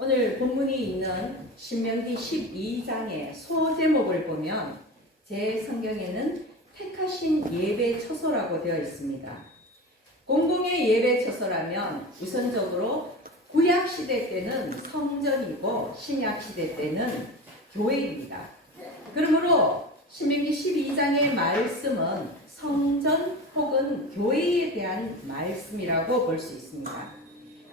오늘 본문이 있는 신명기 12장의 소제목을 보면 제 성경에는 택하신 예배 처소라고 되어 있습니다. 공공의 예배 처소라면 우선적으로 구약 시대 때는 성전이고 신약 시대 때는 교회입니다. 그러므로 신명기 12장의 말씀은 성전 혹은 교회에 대한 말씀이라고 볼 수 있습니다.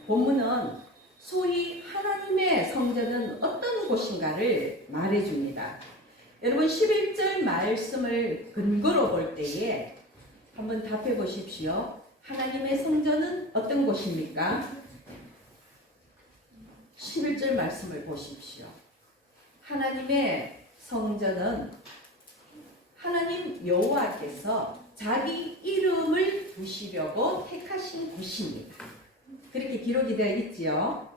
본문은 소위 하나님의 성전은 어떤 곳인가를 말해줍니다. 여러분 11절 말씀을 근거로 볼 때에 한번 답해 보십시오. 하나님의 성전은 어떤 곳입니까? 11절 말씀을 보십시오. 하나님의 성전은 하나님 여호와께서 자기 이름을 두시려고 택하신 곳입니다. 그렇게 기록이 되어 있지요.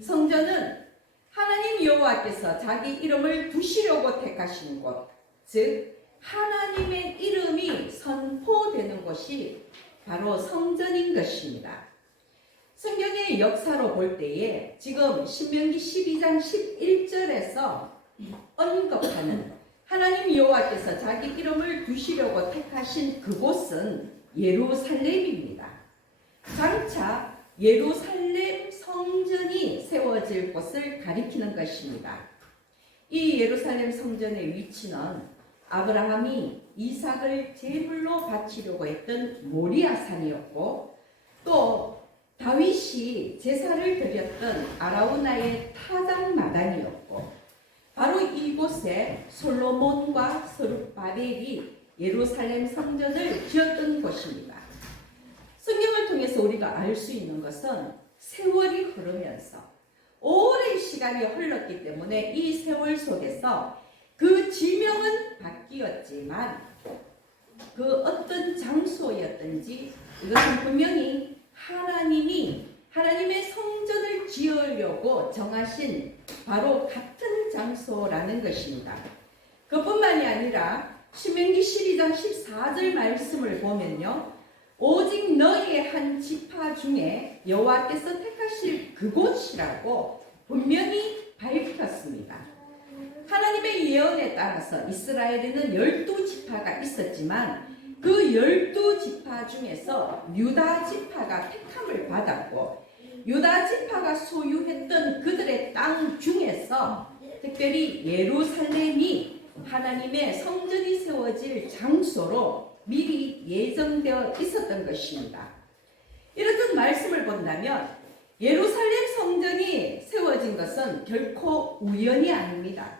성전은 하나님 여호와께서 자기 이름을 두시려고 택하신 곳, 즉 하나님의 이름이 선포되는 곳이 바로 성전인 것입니다. 성경의 역사로 볼 때에 지금 신명기 12장 11절에서 언급하는 하나님 여호와께서 자기 이름을 두시려고 택하신 그곳은 예루살렘입니다. 장차 예루살렘 성전이 세워질 곳을 가리키는 것입니다. 이 예루살렘 성전의 위치는 아브라함이 이삭을 제물로 바치려고 했던 모리아산이었고, 또 다윗이 제사를 드렸던 아라우나의 타작마당이었고, 바로 이곳에 솔로몬과 스룹바벨이 예루살렘 성전을 지었던 곳입니다. 성경을 통해서 우리가 알 수 있는 것은 세월이 흐르면서 오랜 시간이 흘렀기 때문에 이 세월 속에서 그 지명은 바뀌었지만 그 어떤 장소였든지 이것은 분명히 하나님의 성전을 지으려고 정하신 바로 같은 장소라는 것입니다. 그뿐만이 아니라 신명기 12장 14절 말씀을 보면요, 오직 너희의 한 지파 중에 여호와께서 택하실 그곳이라고 분명히 밝혔습니다. 하나님의 예언에 따라서 이스라엘에는 12지파가 있었지만 그 12지파 중에서 유다 지파가 택함을 받았고, 유다 지파가 소유했던 그들의 땅 중에서 특별히 예루살렘이 하나님의 성전이 세워질 장소로 미리 예정되어 있었던 것입니다. 이렇듯 말씀을 본다면 예루살렘 성전이 세워진 것은 결코 우연이 아닙니다.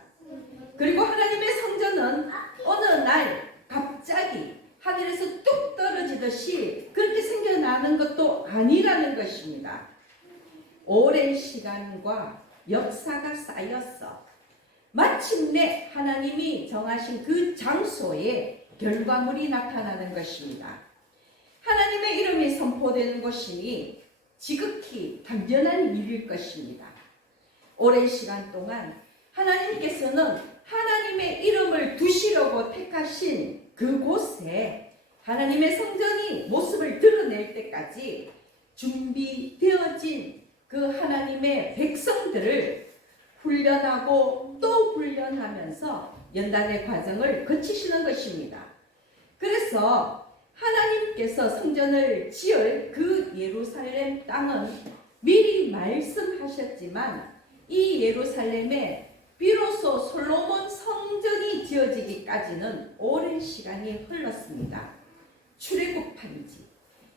그리고 하나님의 성전은 어느 날 갑자기 하늘에서 뚝 떨어지듯이 그렇게 생겨나는 것도 아니라는 것입니다. 오랜 시간과 역사가 쌓여서 마침내 하나님이 정하신 그 장소에 결과물이 나타나는 것입니다. 하나님의 이름이 선포되는 것이 지극히 당연한 일일 것입니다. 오랜 시간 동안 하나님께서는 하나님의 이름을 두시려고 택하신 그곳에 하나님의 성전이 모습을 드러낼 때까지 준비되어진 그 하나님의 백성들을 훈련하고 또 훈련하면서 연단의 과정을 거치시는 것입니다. 그래서 하나님께서 성전을 지을 그 예루살렘 땅은 미리 말씀하셨지만 이 예루살렘에 비로소 솔로몬 성전이 지어지기까지는 오랜 시간이 흘렀습니다. 출애굽한 지,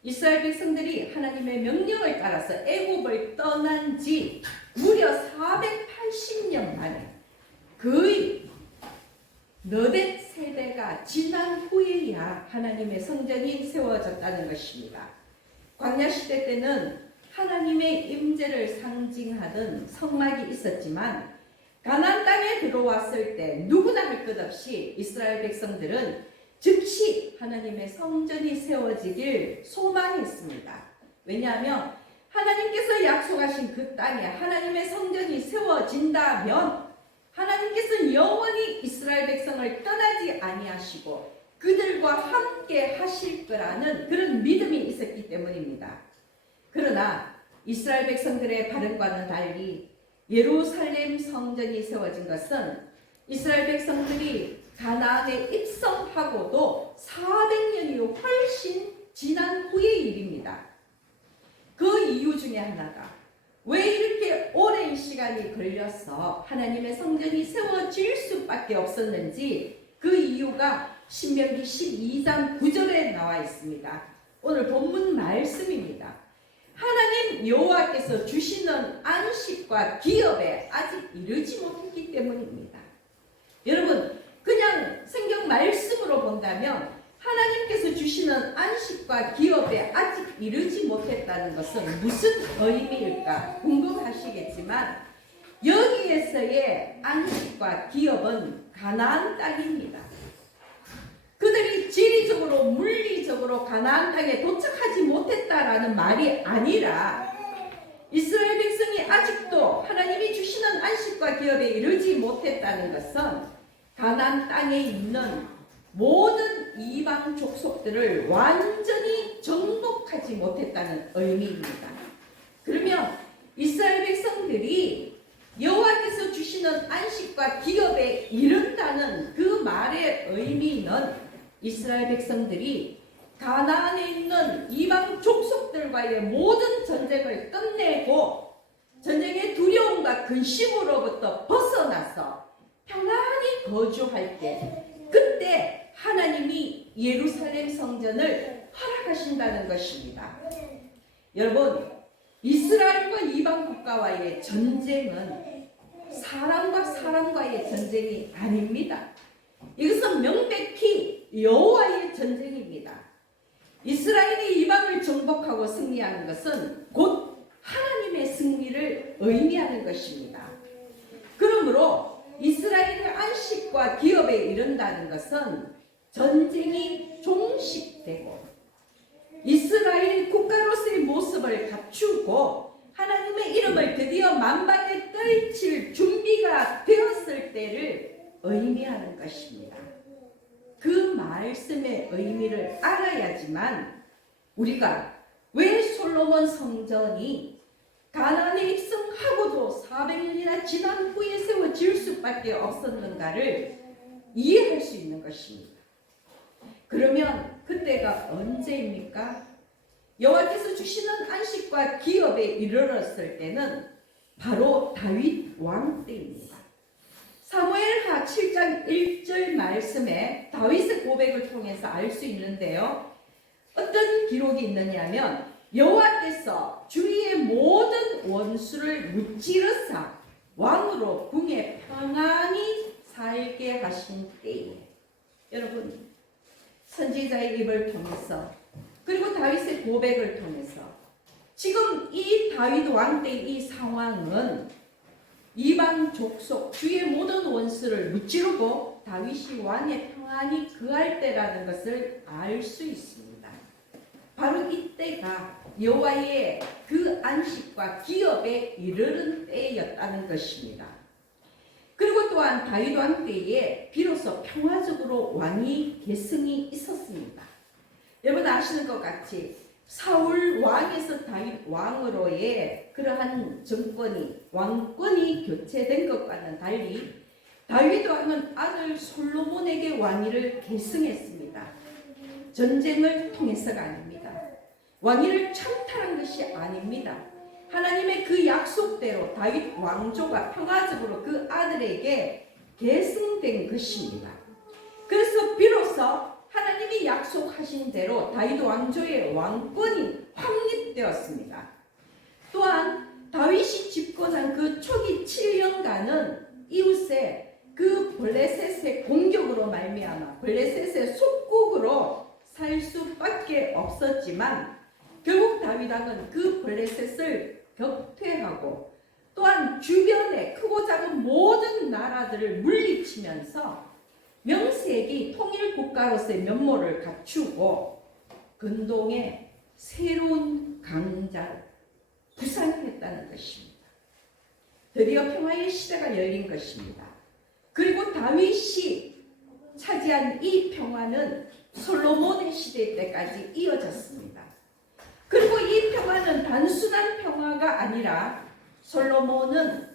이스라엘 백성들이 하나님의 명령을 따라서 애굽을 떠난 지 무려 480년 만에 거의 너댓 세대가 지난 후에야 하나님의 성전이 세워졌다는 것입니다. 광야 시대 때는 하나님의 임재를 상징하던 성막이 있었지만 가나안 땅에 들어왔을 때 누구나 할 것 없이 이스라엘 백성들은 즉시 하나님의 성전이 세워지길 소망했습니다. 왜냐하면 하나님께서 약속하신 그 땅에 하나님의 성전이 세워진다면 하나님께서는 영원히 이스라엘 백성을 떠나지 아니하시고 그들과 함께 하실 거라는 그런 믿음이 있었기 때문입니다. 그러나 이스라엘 백성들의 발언과는 달리 예루살렘 성전이 세워진 것은 이스라엘 백성들이 가나안에 입성하고도 400년이 훨씬 지난 후의 일입니다. 그 이유 중에 하나가 왜 이렇게 오랜 시간이 걸려서 하나님의 성전이 세워질 수밖에 없었는지 그 이유가 신명기 12장 9절에 나와 있습니다. 오늘 본문 말씀입니다. 하나님 여호와께서 주시는 안식과 기업에 아직 이르지 못했기 때문입니다. 여러분, 그냥 성경 말씀으로 본다면 하나님께서 주시는 안식과 기업에 아직 이르지 못했다는 것은 무슨 의미일까 궁금하시겠지만 여기에서의 안식과 기업은 가나안 땅입니다. 그들이 지리적으로 물리적으로 가나안 땅에 도착하지 못했다라는 말이 아니라 이스라엘 백성이 아직도 하나님이 주시는 안식과 기업에 이르지 못했다는 것은 가나안 땅에 있는 모든 이방 족속들을 완전히 정복하지 못했다는 의미입니다. 그러면 이스라엘 백성들이 여호와께서 주시는 안식과 기업에 이른다는 그 말의 의미는 이스라엘 백성들이 가나안에 있는 이방 족속들과의 모든 전쟁을 끝내고 전쟁의 두려움과 근심으로부터 벗어나서 평안히 거주할 때 그때 하나님이 예루살렘 성전을 허락하신다는 것입니다. 여러분, 이스라엘과 이방 국가와의 전쟁은 사람과 사람과의 전쟁이 아닙니다. 이것은 명백히 여호와의 전쟁입니다. 이스라엘이 이방을 정복하고 승리하는 것은 곧 하나님의 승리를 의미하는 것입니다. 그러므로 이스라엘의 안식과 기업에 이른다는 것은 전쟁이 종식되고 이스라엘 국가로서의 모습을 갖추고 하나님의 이름을 드디어 만방에 떨칠 준비가 되었을 때를 의미하는 것입니다. 그 말씀의 의미를 알아야지만 우리가 왜 솔로몬 성전이 가나안에 입성하고도 400년이나 지난 후에 세워질 수밖에 없었는가를 이해할 수 있는 것입니다. 그러면 그때가 언제입니까? 여호와께서 주시는 안식과 기업에 이르렀을 때는 바로 다윗 왕 때입니다. 사무엘하 7장 1절 말씀에 다윗의 고백을 통해서 알 수 있는데요. 어떤 기록이 있느냐면 여호와께서 주위의 모든 원수를 무찌르사 왕으로 궁에 평안히 살게 하신 때에 여러분 선지자의 입을 통해서 그리고 다윗의 고백을 통해서 지금 이 다윗 왕 때의 이 상황은 이방 족속 주의 모든 원수를 무찌르고 다윗이 왕의 평안히 거할 때라는 것을 알 수 있습니다. 바로 이때가 여호와의 그 안식과 기업에 이르는 때였다는 것입니다. 그리고 또한 다윗 왕 때에 비로소 평화적으로 왕위 계승이 있었습니다. 여러분 아시는 것 같이 사울 왕에서 다윗 왕으로의 그러한 정권이 왕권이 교체된 것과는 달리 다윗 왕은 아들 솔로몬에게 왕위를 계승했습니다. 전쟁을 통해서가 아닙니다. 왕위를 찬탈한 것이 아닙니다. 하나님의 그 약속대로 다윗 왕조가 평화적으로 그 아들에게 계승된 것입니다. 그래서 비로소 하나님이 약속하신 대로 다윗 왕조의 왕권이 확립되었습니다. 또한 다윗이 집권한 그 초기 7년간은 이웃의 그 블레셋의 공격으로 말미암아 블레셋의 속국으로 살 수밖에 없었지만 결국 다윗 왕은 그 블레셋을 격퇴하고 또한 주변의 크고 작은 모든 나라들을 물리치면서 명색이 통일 국가로서의 면모를 갖추고 근동의 새로운 강자를 구상했다는 것입니다. 드디어 평화의 시대가 열린 것입니다. 그리고 다윗이 차지한 이 평화는 솔로몬의 시대 때까지 이어졌습니다. 그리고 이 평화는 단순한 평화가 아니라 솔로몬은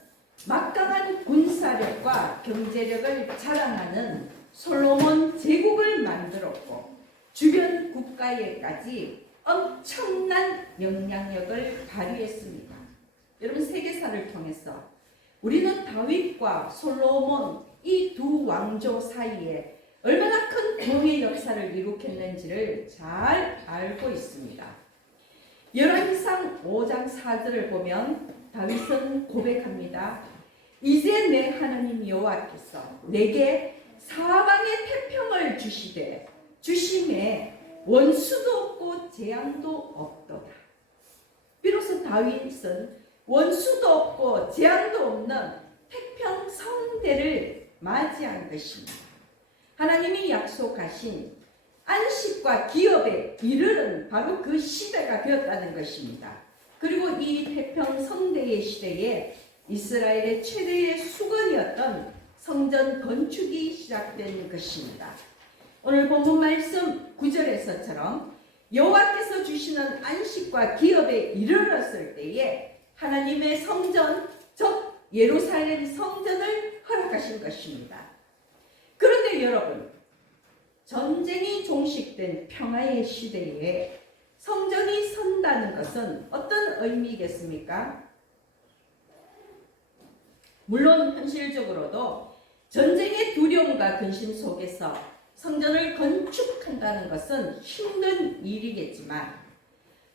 막강한 군사력과 경제력을 자랑하는 솔로몬 제국을 만들었고 주변 국가에까지 엄청난 영향력을 발휘했습니다. 여러분, 세계사를 통해서 우리는 다윗과 솔로몬 이 두 왕조 사이에 얼마나 큰 교회 역사를 이룩했는지를 잘 알고 있습니다. 열왕기상 5장 4절을 보면 다윗은 고백합니다. 이제 내 하나님 여호와께서 내게 사방의 태평을 주심에 원수도 없고 재앙도 없도다. 비로소 다윗은 원수도 없고 재앙도 없는 태평성대를 맞이한 것입니다. 하나님이 약속하신 안식과 기업에 이르는 바로 그 시대가 되었다는 것입니다. 그리고 이 태평성대의 시대에 이스라엘의 최대의 수건이었던 성전 건축이 시작된 것입니다. 오늘 본문 말씀 9절에서처럼 여호와께서 주시는 안식과 기업에 이르렀을 때에 하나님의 성전, 즉 예루살렘 성전을 허락하신 것입니다. 그런데 여러분, 전쟁이 종식된 평화의 시대에 성전이 선다는 것은 어떤 의미겠습니까? 물론 현실적으로도 전쟁의 두려움과 근심 속에서 성전을 건축한다는 것은 힘든 일이겠지만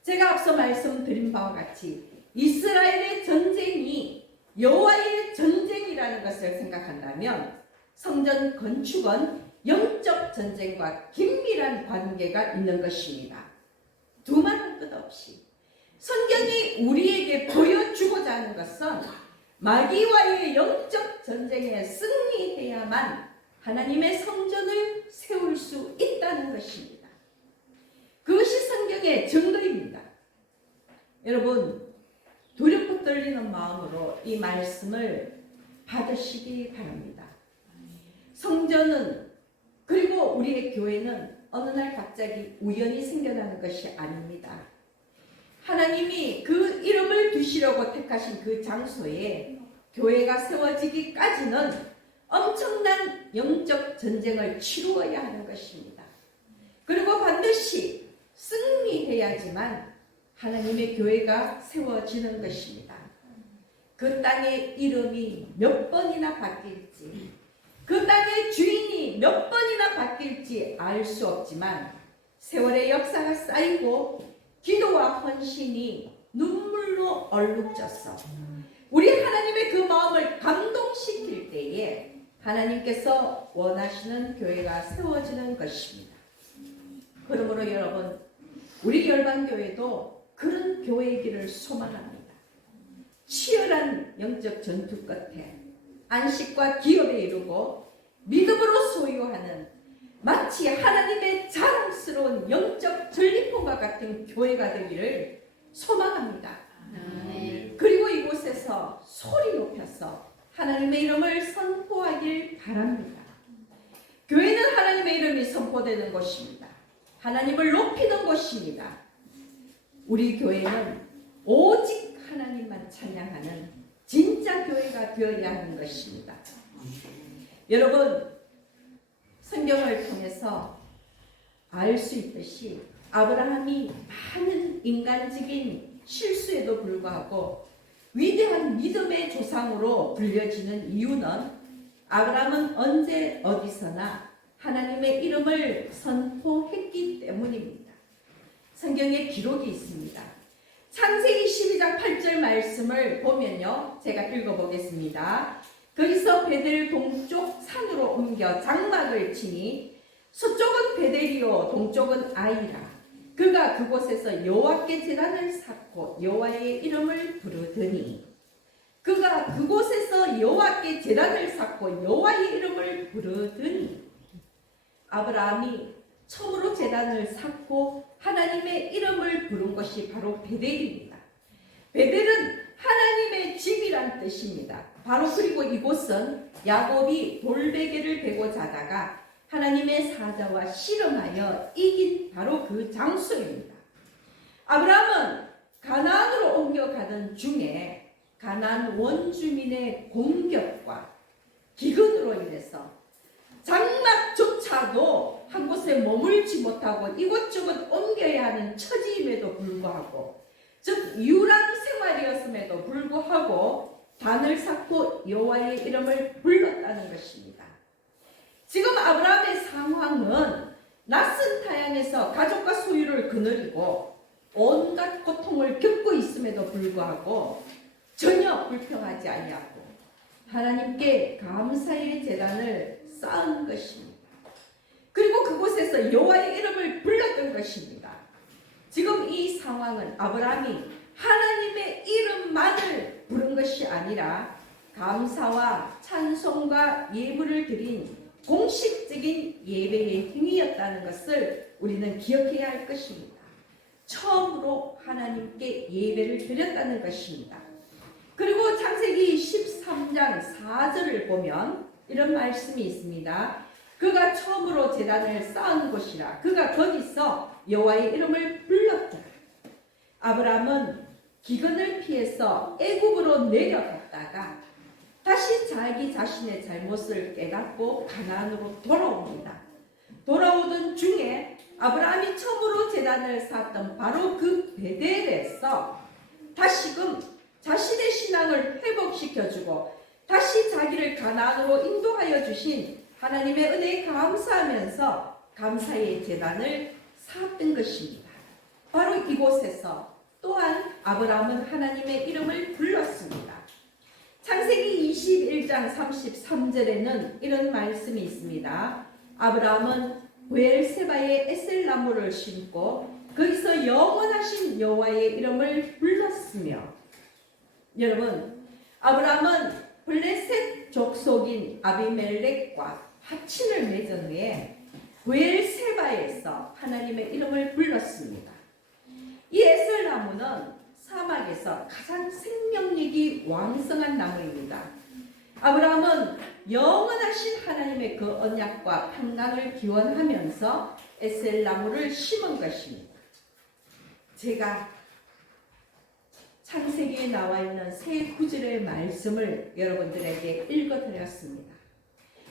제가 앞서 말씀드린 바와 같이 이스라엘의 전쟁이 여호와의 전쟁이라는 것을 생각한다면 성전 건축은 영적 전쟁과 긴밀한 관계가 있는 것입니다. 두말할 것 없이 성경이 우리에게 보여주고자 하는 것은 마귀와의 영적 전쟁에 승리해야만 하나님의 성전을 세울 수 있다는 것입니다. 그것이 성경의 증거입니다. 여러분, 두렵고 떨리는 마음으로 이 말씀을 받으시기 바랍니다. 성전은, 그리고 우리의 교회는 어느 날 갑자기 우연히 생겨나는 것이 아닙니다. 하나님이 그 이름을 두시려고 택하신 그 장소에 교회가 세워지기까지는 엄청난 영적 전쟁을 치루어야 하는 것입니다. 그리고 반드시 승리해야지만 하나님의 교회가 세워지는 것입니다. 그 땅의 이름이 몇 번이나 바뀔지, 그 땅의 주인이 몇 번이나 바뀔지 알 수 없지만 세월의 역사가 쌓이고 기도와 헌신이 눈물로 얼룩져서 우리 하나님의 그 마음을 감동시킬 때에 하나님께서 원하시는 교회가 세워지는 것입니다. 그러므로 여러분, 우리 열방교회도 그런 교회이기를 소망합니다. 치열한 영적 전투 끝에 안식과 기업에 이르고 믿음으로 소유하는 마치 하나님의 자랑스러운 영적 전리품과 같은 교회가 되기를 소망합니다. 그리고 이곳에서 소리 높여서 하나님의 이름을 선포하길 바랍니다. 교회는 하나님의 이름이 선포되는 곳입니다. 하나님을 높이는 곳입니다. 우리 교회는 오직 하나님만 찬양하는 진짜 교회가 되어야 하는 것입니다. 여러분, 성경을 통해서 알 수 있듯이 아브라함이 많은 인간적인 실수에도 불구하고 위대한 믿음의 조상으로 불려지는 이유는 아브라함은 언제 어디서나 하나님의 이름을 선포했기 때문입니다. 성경에 기록이 있습니다. 창세기 12장 8절 말씀을 보면요, 제가 읽어보겠습니다. 거기서 베델 동쪽 산으로 옮겨 장막을 치니 서쪽은 베델이요 동쪽은 아이라. 그가 그곳에서 여호와께 제단을 쌓고 여호와의 이름을 부르더니, 그가 그곳에서 여호와께 제단을 쌓고 여호와의 이름을 부르더니, 아브라함이 처음으로 제단을 쌓고 하나님의 이름을 부른 것이 바로 베델입니다. 베델은 하나님의 집이란 뜻입니다. 바로 그리고 이곳은 야곱이 돌베개를 베고 자다가 하나님의 사자와 씨름하여 이긴 바로 그 장소입니다. 아브라함은 가나안으로 옮겨가던 중에 가나안 원주민의 공격과 기근으로 인해서 장막조차도 한 곳에 머물지 못하고 이곳저곳 옮겨야 하는 처지임에도 불구하고, 즉 유랑 생활이었음에도 불구하고 단을 쌓고 여호와의 이름을 불렀다는 것입니다. 지금 아브라함의 상황은 낯선 타양에서 가족과 소유를 거느리고 온갖 고통을 겪고 있음에도 불구하고 전혀 불평하지 아니하고 하나님께 감사의 제단을 쌓은 것입니다. 그리고 그곳에서 여호와의 이름을 불렀던 것입니다. 지금 이 상황은 아브라함이 하나님의 이름만을 부른 것이 아니라 감사와 찬송과 예물을 드린 공식적인 예배의 행위였다는 것을 우리는 기억해야 할 것입니다. 처음으로 하나님께 예배를 드렸다는 것입니다. 그리고 창세기 13장 4절을 보면 이런 말씀이 있습니다. 그가 처음으로 제단을 쌓은 곳이라. 그가 거기서 여호와의 이름을 불렀다. 아브라함은 기근을 피해서 애굽으로 내려갔다가 다시 자기 자신의 잘못을 깨닫고 가나안으로 돌아옵니다. 돌아오던 중에 아브라함이 처음으로 제단을 쌓았던 바로 그 베델에서 다시금 자신의 신앙을 회복시켜주고 다시 자기를 가나안으로 인도하여 주신 하나님의 은혜에 감사하면서 감사의 제단을 쌓았던 것입니다. 바로 이곳에서 또한 아브라함은 하나님의 이름을 불렀습니다. 창세기 21장 33절에는 이런 말씀이 있습니다. 아브라함은 브엘세바에 에셀나무를 심고 거기서 영원하신 여호와의 이름을 불렀으며, 여러분, 아브라함은 블레셋 족속인 아비멜렉과 합친을 맺은 후에 브엘세바에서 하나님의 이름을 불렀습니다. 이 에셀나무는 사막에서 가장 생명력이 왕성한 나무입니다. 아브라함은 영원하신 하나님의 그 언약과 평강을 기원하면서 에셀나무를 심은 것입니다. 제가 창세기에 나와 있는 세 구절의 말씀을 여러분들에게 읽어드렸습니다.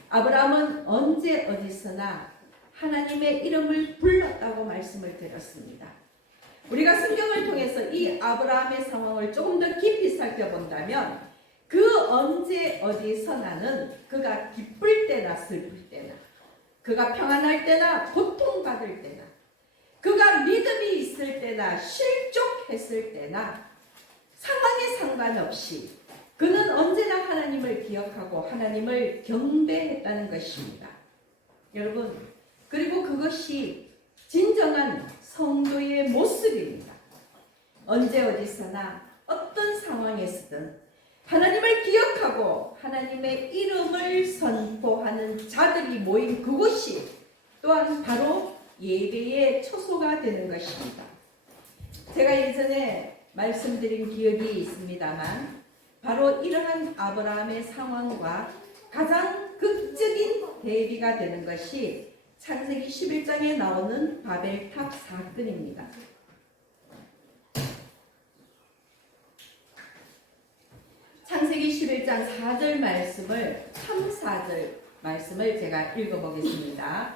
아브라함은 언제 어디서나 하나님의 이름을 불렀다고 말씀을 드렸습니다. 우리가 성경을 통해서 이 아브라함의 상황을 조금 더 깊이 살펴본다면 그 언제 어디서나는 그가 기쁠 때나 슬플 때나, 그가 평안할 때나 고통받을 때나, 그가 믿음이 있을 때나 실족했을 때나 상황에 상관없이 그는 언제나 하나님을 기억하고 하나님을 경배했다는 것입니다. 여러분, 그리고 그것이 진정한 성도의 모습입니다. 언제 어디서나 어떤 상황에서든 하나님을 기억하고 하나님의 이름을 선포하는 자들이 모인 그곳이 또한 바로 예배의 초소가 되는 것입니다. 제가 예전에 말씀드린 기억이 있습니다만 바로 이러한 아브라함의 상황과 가장 극적인 대비가 되는 것이 창세기 11장에 나오는 바벨탑 사건입니다. 창세기 11장 4절 말씀을 3, 4절 말씀을 제가 읽어보겠습니다.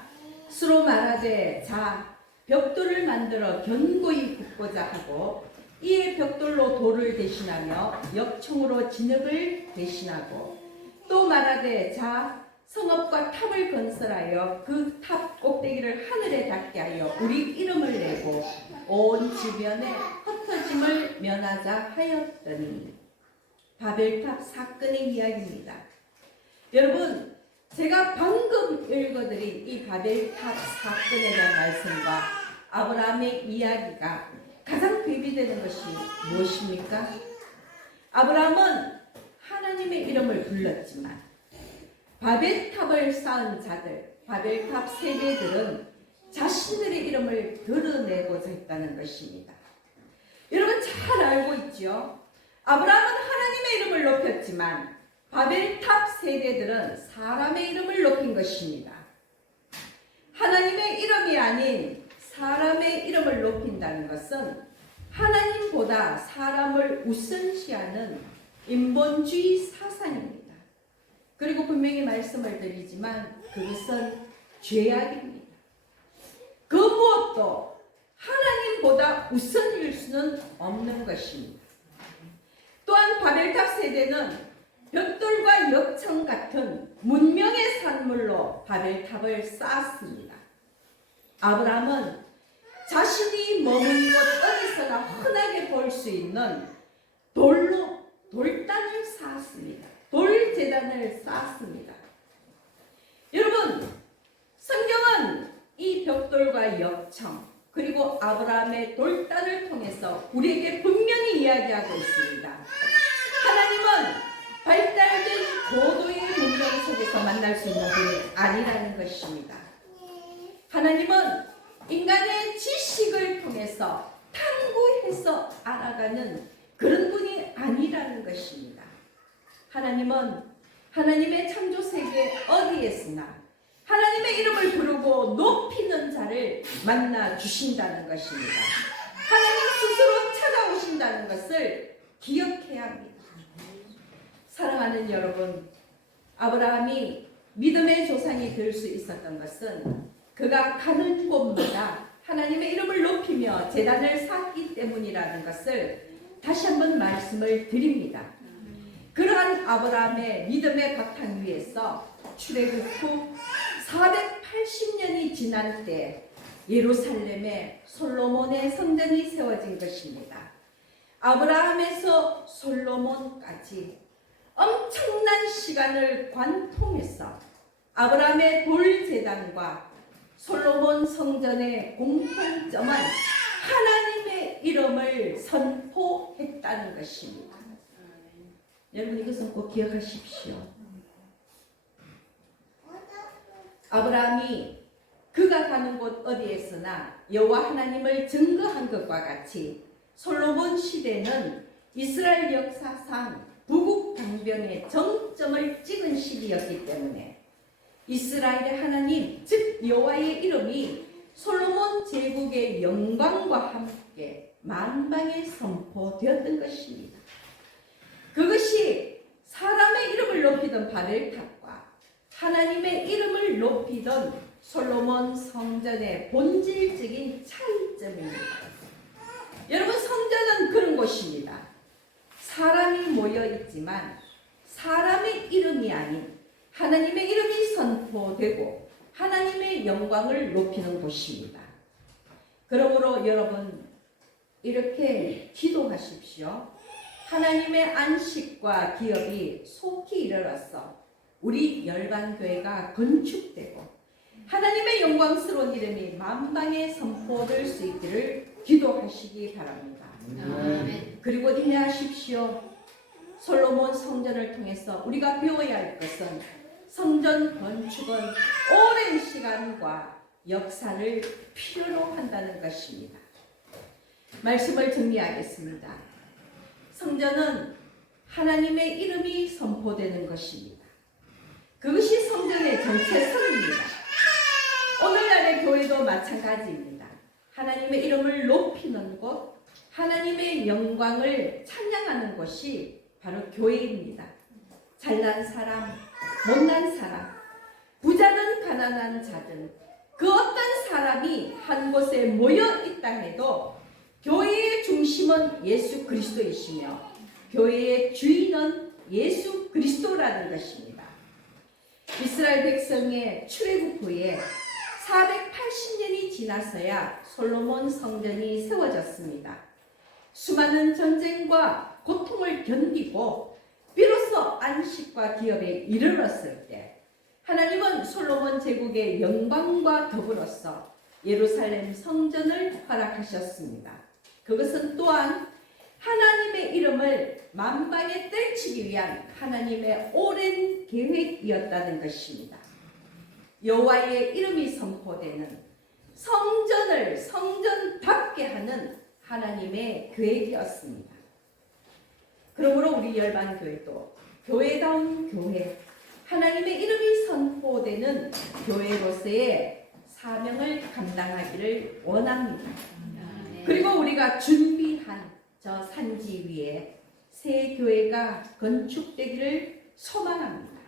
수로 말하되 자 벽돌을 만들어 견고히 굽고자 하고 이에 벽돌로 돌을 대신하며 역청으로 진흙을 대신하고 또 말하되 자 성읍과 탑을 건설하여 그 탑 꼭대기를 하늘에 닿게 하여 우리 이름을 내고 온 주변에 흩어짐을 면하자 하였더니, 바벨탑 사건의 이야기입니다. 여러분, 제가 방금 읽어드린 이 바벨탑 사건에 대한 말씀과 아브라함의 이야기가 가장 대비되는 것이 무엇입니까? 아브라함은 하나님의 이름을 불렀지만 바벨탑을 쌓은 자들, 바벨탑 세대들은 자신들의 이름을 드러내고자 했다는 것입니다. 여러분 잘 알고 있죠? 아브라함은 하나님의 이름을 높였지만 바벨탑 세대들은 사람의 이름을 높인 것입니다. 하나님의 이름이 아닌 사람의 이름을 높인다는 것은 하나님보다 사람을 우선시하는 인본주의 사상입니다. 그리고 분명히 말씀을 드리지만 그것은 죄악입니다. 그 무엇도 하나님보다 우선일 수는 없는 것입니다. 또한 바벨탑 세대는 벽돌과 역청 같은 문명의 산물로 바벨탑을 쌓았습니다. 아브라함은 자신이 머문 곳 어디서나 흔하게 볼 수 있는 돌로 돌단을 쌓았습니다. 돌제단을 쌓았습니다. 여러분, 성경은 이 벽돌과 역청 그리고 아브라함의 돌단을 통해서 우리에게 분명히 이야기하고 있습니다. 하나님은 발달된 고도의 문명 속에서 만날 수 있는 분이 아니라는 것입니다. 하나님은 인간의 지식을 통해서 탐구해서 알아가는 그런 분이 아니라는 것입니다. 하나님은 하나님의 창조 세계 어디에서나 하나님의 이름을 부르고 높이는 자를 만나 주신다는 것입니다. 하나님 스스로 찾아오신다는 것을 기억해야 합니다. 사랑하는 여러분, 아브라함이 믿음의 조상이 될 수 있었던 것은 그가 가는 곳마다 하나님의 이름을 높이며 제단을 쌓기 때문이라는 것을 다시 한번 말씀을 드립니다. 그러한 아브라함의 믿음의 바탕 위에서 출애굽 후 480년이 지난 때 예루살렘에 솔로몬의 성전이 세워진 것입니다. 아브라함에서 솔로몬까지 엄청난 시간을 관통해서 아브라함의 돌제단과 솔로몬 성전의 공통점은 하나님의 이름을 선포했다는 것입니다. 여러분, 이것은 꼭 기억하십시오. 아브라함이 그가 가는 곳 어디에서나 여호와 하나님을 증거한 것과 같이 솔로몬 시대는 이스라엘 역사상 부국 강변의 정점을 찍은 시기였기 때문에 이스라엘의 하나님, 즉 여호와의 이름이 솔로몬 제국의 영광과 함께 만방에 선포되었던 것입니다. 그것이 사람의 이름을 높이던 바벨탑과 하나님의 이름을 높이던 솔로몬 성전의 본질적인 차이점입니다. 여러분, 성전은 그런 곳입니다. 사람이 모여 있지만 사람의 이름이 아닌 하나님의 이름이 선포되고 하나님의 영광을 높이는 곳입니다. 그러므로 여러분, 이렇게 기도하십시오. 하나님의 안식과 기업이 속히 이르러서 우리 열반교회가 건축되고 하나님의 영광스러운 이름이 만방에 선포될 수 있기를 기도하시기 바랍니다. 그리고 인내하십시오. 솔로몬 성전을 통해서 우리가 배워야 할 것은 성전 건축은 오랜 시간과 역사를 필요로 한다는 것입니다. 말씀을 정리하겠습니다. 성전은 하나님의 이름이 선포되는 것입니다. 그것이 성전의 정체성입니다. 오늘날의 교회도 마찬가지입니다. 하나님의 이름을 높이는 곳, 하나님의 영광을 찬양하는 곳이 바로 교회입니다. 잘난 사람, 못난 사람, 부자든 가난한 자든 그 어떤 사람이 한 곳에 모여 있다 해도 교회의 중심은 예수 그리스도이시며 교회의 주인은 예수 그리스도라는 것입니다. 이스라엘 백성의 출애굽 후에 480년이 지나서야 솔로몬 성전이 세워졌습니다. 수많은 전쟁과 고통을 견디고 비로소 안식과 기업에 이르렀을 때 하나님은 솔로몬 제국의 영광과 더불어서 예루살렘 성전을 허락하셨습니다. 그것은 또한 하나님의 이름을 만방에 떨치기 위한 하나님의 오랜 계획이었다는 것입니다. 여호와의 이름이 선포되는 성전을 성전답게 하는 하나님의 계획이었습니다. 그러므로 우리 열반교회도 교회다운 교회, 하나님의 이름이 선포되는 교회로서의 사명을 감당하기를 원합니다. 그리고 우리가 준비한 저 산지 위에 새 교회가 건축되기를 소망합니다.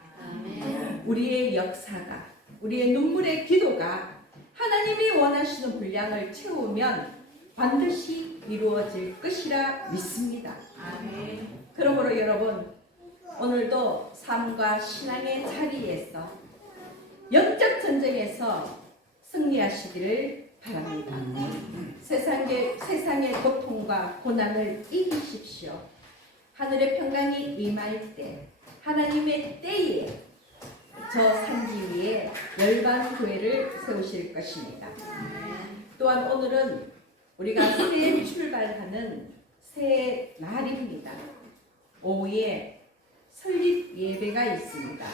우리의 역사가, 우리의 눈물의 기도가 하나님이 원하시는 분량을 채우면 반드시 이루어질 것이라 믿습니다. 그러므로 여러분, 오늘도 삶과 신앙의 자리에서 영적 전쟁에서 승리하시기를 바랍니다. 세상의 고통과 고난을 이기십시오. 하늘의 평강이 임할 때, 하나님의 때에 저 산지 위에 열반 교회를 세우실 것입니다. 또한 오늘은 우리가 새해 출발하는 새 날입니다. 오후에 설립 예배가 있습니다.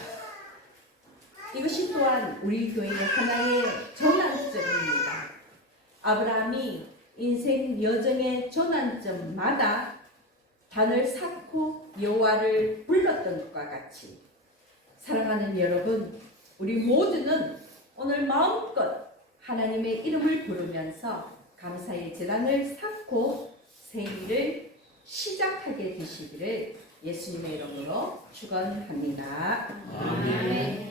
이것이 또한 우리 교회의 하나의 전환점입니다. 아브라함이 인생 여정의 전환점마다 단을 쌓고 여호와를 불렀던 것과 같이, 사랑하는 여러분, 우리 모두는 오늘 마음껏 하나님의 이름을 부르면서 감사의 제단을 쌓고 새 일을 시작하게 되시기를 예수님의 이름으로 축원합니다. 아멘.